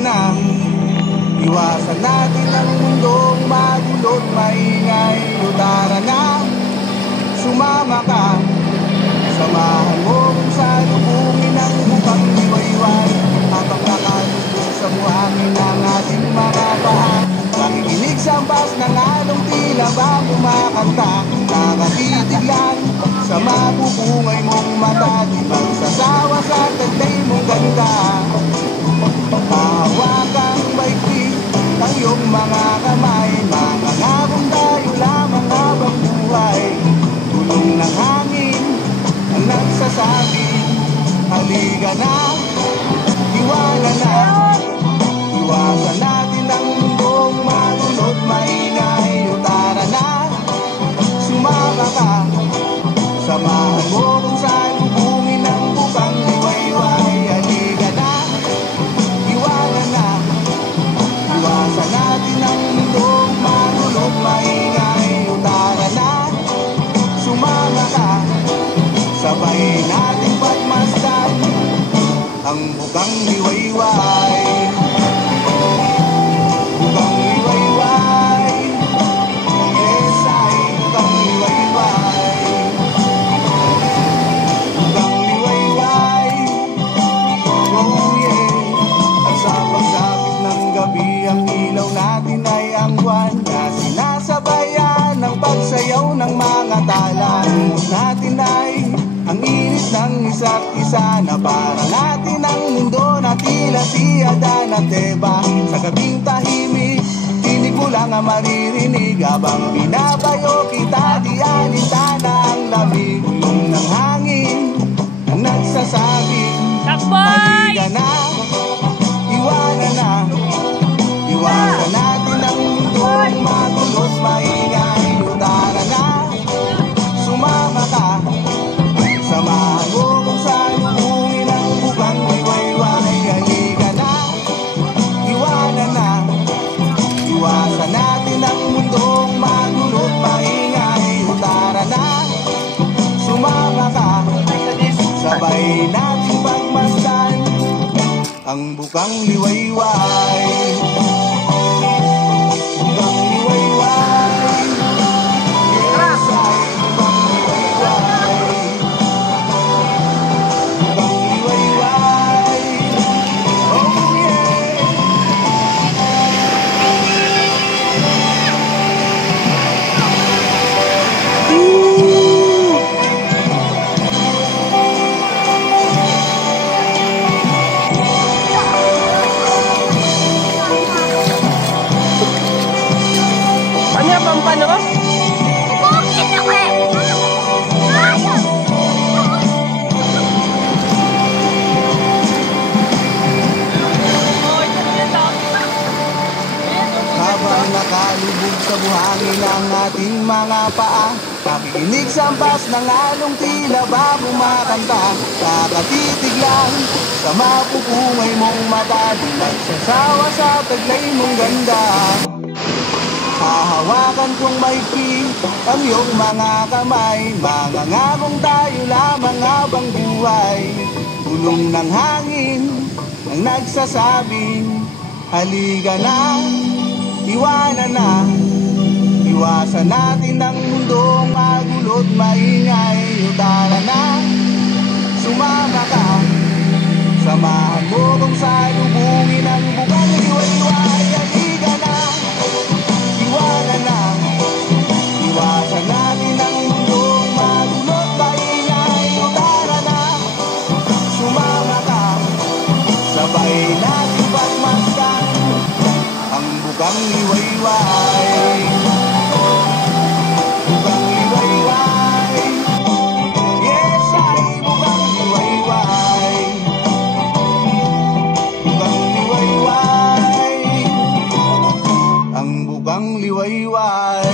na. Iwasan natin ang mundong magulo't maingay. O tara na, sumama ka. Samahan mo kung salubungin ang bukang liwayway. Habang nakalubog sa buhangin ng ating mga paa. Nakikinig sa ambas ng along tila ba kumakanta. Nakatitig lang sa mapupungay mong mata. Di magsasawa sa taglay mong ganda. Mahawakang maigpit ang iyong mga kamay. Mangangakong tayo lamang habang buhay. Tulong ng hangin ang nagsasabi, halika na, iwala na. Iwasan natin ang mundong magulo't maingay. O tara na, sumama ka. Samahan mo kung salubungin ang bukang liwayway. Halika na, iwala na. Iwasan natin ang mundong magulo't maingay. O tara na, sumama ka. Sabay natin pagmasdan ang bukang liwayway. Bukang liwayway, yes ay bukang liwayway. Bukang liwayway, oh yeah. At sa pagsapit ng gabi ang ilaw natin ay ang buwan na sinasabayan ng pagsayaw ng mga talan natin ay ang inis ng isa't isa na para natin ang mundo na tila si Adan at Eva. Sa gabing tahimik, tinig mo lang ang maririnig. Habang binabayo kita, di alintana ang lamig. Tulong ng hangin ang nagsasabi, halika na, iwanan na. Iwasan natin ang mundong magulo't maingay. O tara na, sumama ka. Samahan mo kung salubungin ang bukang liwayway. Halika na, iwanan na. Iwasan natin ang mundong magulo't maingay. O tara na, sumama ka. Sabay natin pagmasdan ang bukang liwayway. Bukang liwayway, yes ay bukang liwayway. Bukang liwayway, oh yeah. Ano yung pampano? Bakit ako eh? Ayaw! Habang nakalubog sa buhangin ang ating mga paa. Nakikinig sa ambas ng along tila ba kumakanta. Nakatitig lang sa mapupungay mong mata. Di nagsasawa sa taglay mong ganda. Hahawakan kong maigpit ang iyong mga kamay. Mangangakong tayo lamang habang buhay. Tulong ng hangin ang nagsasabing, halika na, iwanan na. Iwasan natin ang mundong magulo't maingay. O tara na, sumama ka. Samahan mo kung salubungin ang bukang liwayway. Halika na, iwanan na. Iwasan natin ang mundong magulo't maingay. O tara na, sumama ka. Sabay natin pagmasdan ang bukang liwayway. Bukang liwayway, yes ay bukang liwayway. Bukang liwayway, ang bukang liwayway.